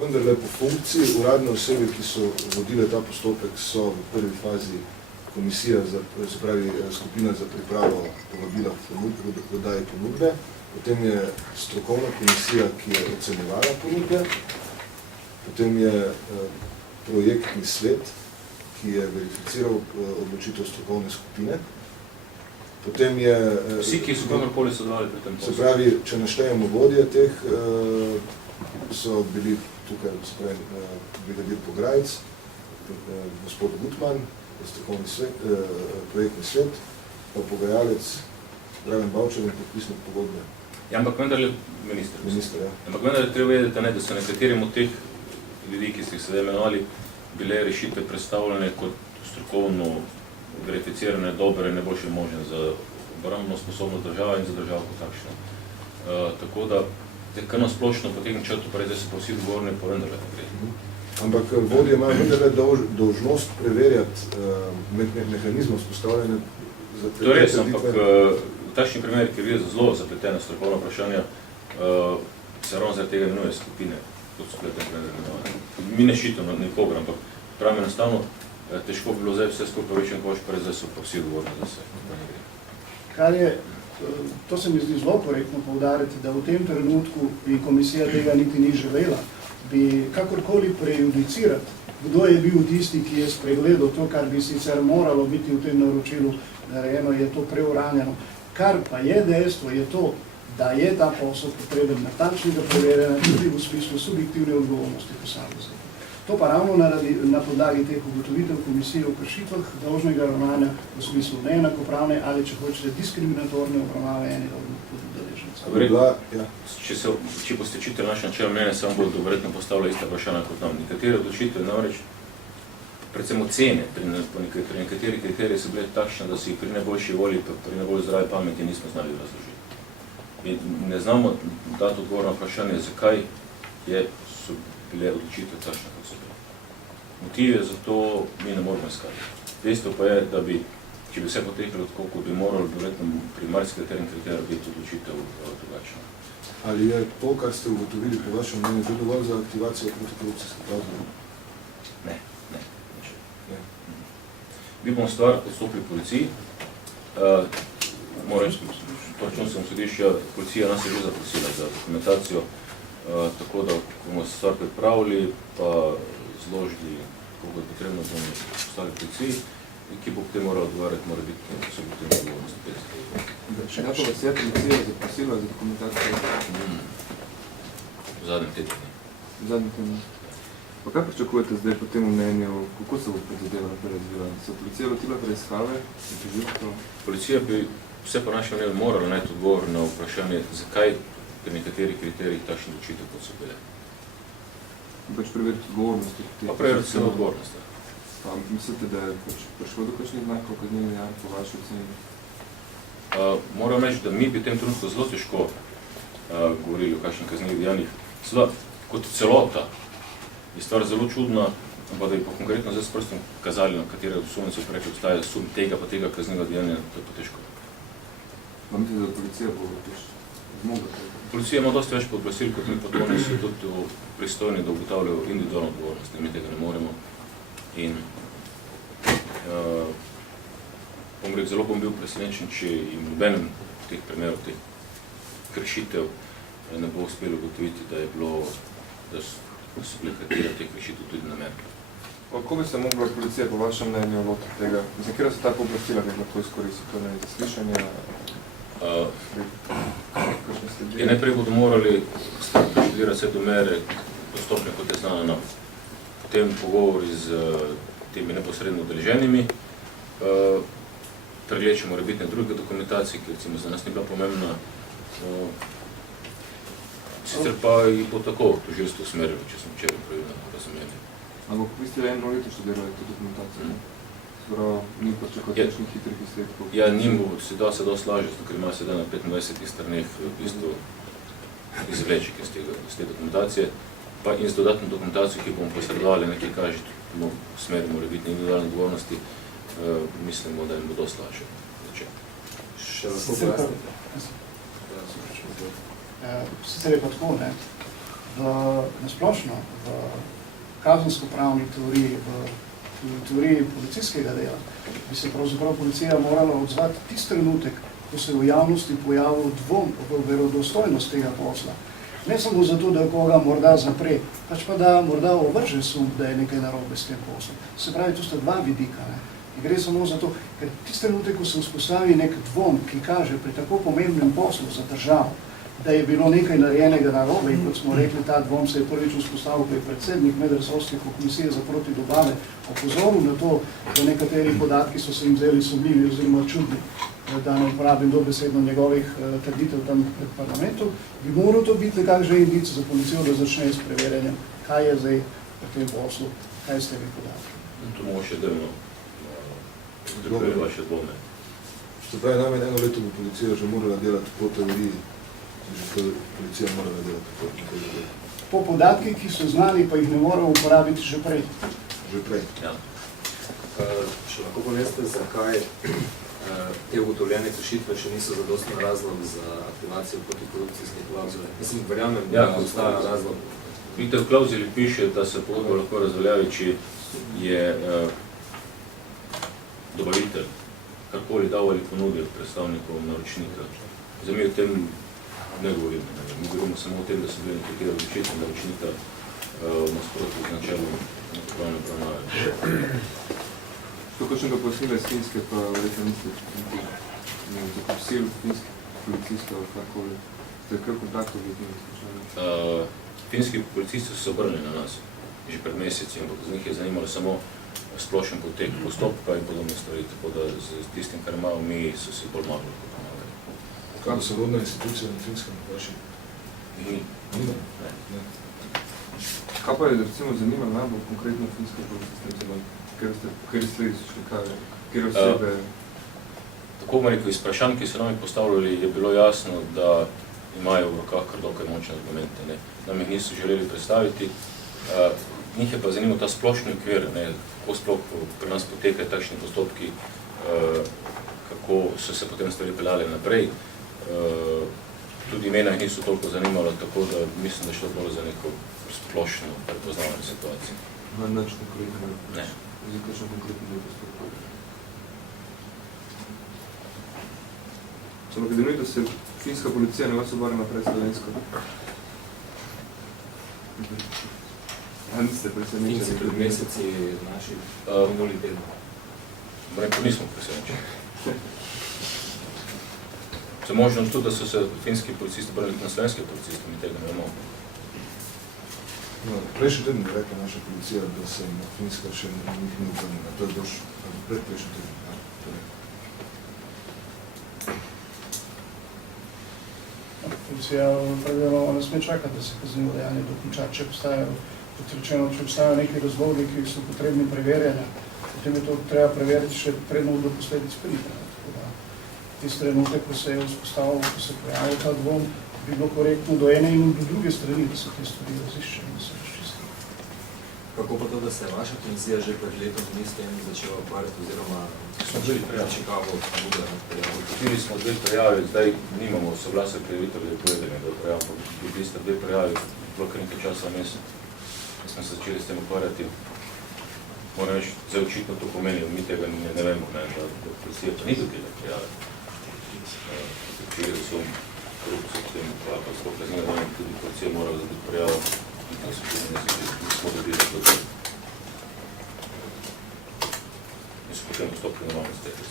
vendarle po funkciji uradne osebe, ki so vodile ta postopek, so v prvi fazi komisija, se pravi skupina za pripravo povabila v oddaji ponudbe, potem je strokovna komisija, ki je ocenjevala ponudbe, potem je projektni svet, ki je verificiral odločitev strokovne skupine, potem je... Vsi, ki so kamorkoli sodelovali pri tem poslu. Se pravi, če naštejemo vodje teh, so bili tukaj, se pravi, brigadir Pograjc, gospod Gutman, strokovni svet, projektni svet, pa pogajalec Dragan Bavčar in podpisnik pogodbe. Ja, ampak vendar je minister. Ja. Ampak vendar je treba vedeti, da so nekaterim od teh ljudi, ki ste jih sedaj imenovali, bile rešitve predstavljene kot strokovno verificirane, dobre, najboljše možne za obrambno sposobno državo in za državo kot takšno. Tako da, kar na splošno po tem črtu prej, da so pa vsi odgovorni, pa vendarle ne gre. Ampak vodje imajo vendarle dolžnost preverjati mehanizme vzpostavljene za te... To je res, ampak v takšni primeri, ker je zelo zapletena strokovna vprašanja, se ravno zaradi tega imenuje skupine, kot so zapletene primeri. Mi ne ščitimo nikogar, ampak pravim enostavno, težko bi bilo zdaj vse skupaj večjem koš, pa zdaj so pa vsi odgovorni za vse. Kar je, to se mi zdi zelo korektno poudariti, da v tem trenutku bi komisija tega niti ni želela, bi kakorkoli prejudicirati, kdo je bil tisti, ki je spregledal to, kar bi sicer moralo biti v tem naročilu narejeno, je to preuranjeno. Kar pa je dejstvo, je to, da je ta posel potreben natančnega preverjanja tudi v smislu subjektivne odgovornosti posameznika. To pa ravno na podlagi teh ugotovitev komisije o kršitvah dolžnega ravnanja v smislu neenakopravne ali, če hočete, diskriminatorne obravnave enega od udeležencev. Če boste čitali naše načelo mnenja, samo bodo verjetno postavili ista vprašanja kot nam. Nekatere odločitve, namreč predvsem ocene pri nekaterih kriteriji so bile takšne, da si jih pri najboljši volji, pri najbolj zdravi pameti nismo znali razložiti. In ne znamo dati odgovor na vprašanje, zakaj so bile odločitve takšne, kot so bile. Motive za to mi ne moramo iskati. Dejstvo pa je, da bi, če bi vse poteklo tako, kot bi moralo, verjetno pri marsikaterem kriteriju biti odločitev drugačna. Ali je to, kar ste ugotovili po vašem mnenju, tudi dovolj za aktivacijo protikorupcijske klauzule? Ne. Mi bomo stvar odstopili policiji. Moram reči, po računskem sodišču, policija nas je že zaprosila za dokumentacijo, tako da bomo stvar pripravili, pa zložili, koliko je potrebno, bomo postali policiji, ki bo potem morala odgovarjati, mora biti subjektivna odgovornost. Še kako vas je policija zaprosila za dokumentacijo? V zadnjem tednu. V zadnjem tednu. Pa kaj pričakujete zdaj po tem mnenju, kako se bo predvideva naprej razvila? Se policija lotila preiskave? Policija bi vse po našem mnenju morala najti odgovor na vprašanje, zakaj pri nekaterih kriterijih takšne odločitev, kot so bile. Pač preveriti odgovornosti? Pa preveriti vse odgovornosti. Pa mislite, da je prišlo do kakšnih znakov kaznivih dejanj po vaši oceni? Moram reči, da mi bi v tem trenutku zelo težko govorili o kakšnih kaznivih dejanjih. Seveda, kot celota, je stvar zelo čudna, ampak da bi pa konkretno zdaj s prstom kazali, na katere osumnice preče obstaja sum tega pa tega kaznivega dejanja, to je pa težko. Pa mislite, da policija bo zmogla tega? Policija ima dosti več podglasil, kot mi pa to oni so tudi pristojni, da ugotavljajo individualno odgovornost, mi tega ne moremo. In zelo bom bil presenečen, če jim nobenem teh primerov, teh kršitev ne bo uspelo ugotoviti, da je bilo, da so bile katere teh kršitev tudi namerno. Kako bi se mogla policija po vašem mnenju lotiti tega? Za katera so ta pooblastila, ki lahko izkoristi? To je zaslišanje? Najprej bodo morali preštudirati vse do mere dostopne, kot je znano nam. Potem pogovori z temi neposredno udeleženimi, pregledati morebitne druge dokumentacije, ki recimo za nas ni bila pomembna. Sicer pa jih bo tako tožilstvo usmerilo, če sem včeraj pravilno razumeli. Ampak vi ste eno leto študirali to dokumentacijo, ne? Zbrav, ni pa čakal tečnih hitrih izsledkov? Ja, njim bo se dosti lažje, ker ima sedaj na 25 straneh v bistvu izvleček iz te dokumentacije, pa in z dodatno dokumentacijo, ki bomo posredovali, nekaj kaže, v smeri morebitne individualne odgovornosti, mislimo, da jim bo dosti lažje. Še lahko pojasnite? Sicer je pa tako, ne? nasplošno v kazensko-pravni teoriji, v teoriji policijskega dela, bi se pravzaprav policija morala odzvati tisti trenutek, ko se v javnosti pojavil dvom v verodostojnost tega posla. Ne samo zato, da koga morda zapre, pač pa da morda ovrže sum, da je nekaj narobe s tem poslom. Se pravi, to sta dva vidika. Ne? In gre samo zato, ker tisti trenutek, ko se vzpostavi nek dvom, ki kaže pri tako pomembnem poslu za državo, da je bilo nekaj narejenega narobe in kot smo rekli, ta dvom se je prvič vzpostavil, ko je predsednik medresorske komisije za protidobave opozoril na to, da nekateri podatki so se jim zdeli sumljivi oziroma čudni, da ne uporabim dobesedno njegovih trditev tam pred parlamentom, bi moral to biti nekakšen indic za policijo, da začne s preverjanjem, kaj je zdaj pri tem poslu, kaj s temi podatki. To bomo še delno združili vaše dvome. Se pravi, najmanj eno leto bo policija že morala delati po teoriji, že policija morala delati po teoriji. Po podatkih, ki so znani, pa jih ne morajo uporabiti že prej. Že prej. Ja. Še lahko poveste, zakaj te ugotovljene kršitve še niso zadostni razlog za aktivacijo protikorupcijske klauzule? Mislim, verjamem, da obstaja razlog. Vidite, v klauzuli piše, da se pogodba lahko razveljavi, če je dobavitelj karkoli dal ali ponudil predstavnikom naročnika. Zdaj mi o tem ne govorimo. Mi govorimo samo o tem, da so bili nekatere odločitve naročnika v nasprotju z načelom pravne obravnave. To kakšnega pojasnila iz Finske, pa verjetno niste zaprosil finskih policistov, kakoli, ste kar kontaktov videli? Finski policisti so se obrnili na nas že pred meseci, ampak z njih je zanimalo samo splošen potek postopka in podobne stvari, tako da z tistim, kar imamo mi, so se bolj malo pomagali. Kaj so vodna institucija na Finskem vaši? Ni. Ne. Kaj pa je recimo zanimalo najbolj konkretno finske policiste, ker sledi so šli kaj, kjer osebe? Tako bomo rekel, iz vprašanj, ki so nam postavljali, je bilo jasno, da imajo v rokah kar dokaj močne argumente. Ne. Nam jih niso želeli predstaviti. Njih je pa zanimal ta splošni okvir, ne, kako sploh pri nas potekajo takšni postopki, kako so se potem stvari peljale naprej. Tudi imena jih niso toliko zanimalo, tako da mislim, da je šlo bolj za neko splošno prepoznavanje situacije. Nič konkretno? Ne. Zdaj, kakšno konkretno je postopko? Samo kaj da se finska policija ne vas obarja naprej slovensko? A niste presenečeni? Finci pred meseci naši minuli teden. Rekel, nismo presenečeni. Se možno tudi, da so se finski policisti obrnili na slovenske policiste, mi tega ne vemo. No, prejšnji teden je rekla naša policija, da se na Finska še nikaj ne obrnila. To je boš predprejšnji teden. Policija pravilno ne sme čakati, da se kaznivo dejanje dokonča. Če obstajajo neki razlogi, ki so potrebni preverjanja, potem je to treba preveriti še predno do posledic pride. Tisti trenutek, ko se je vzpostavil, ko se pojavil ta dvom, bi bilo korektno do ene in do druge strani, da se te stvari raziščejo in da se razčistijo. Kako pa to, da se vaša komisija že pred letom dni s tem začela ukvarjati oziroma pričakavo prijavo? Hteli smo dve prijavi, zdaj nimamo soglasja kreditorja povedanega prijava, bili sta dve prijavi, bilo kar nekaj časa vmes, ko smo se začeli s tem ukvarjati. Moram reči, zdaj očitno to pomeni, mi tega ne vemo, da policija pa ni dobila prijave. Če so korupcijo potem pa sploh kaznega dejanja, tudi policija morala dobiti prijavo in tako so tudi nismo dobili do tega. In so potem postopili normalno stekli.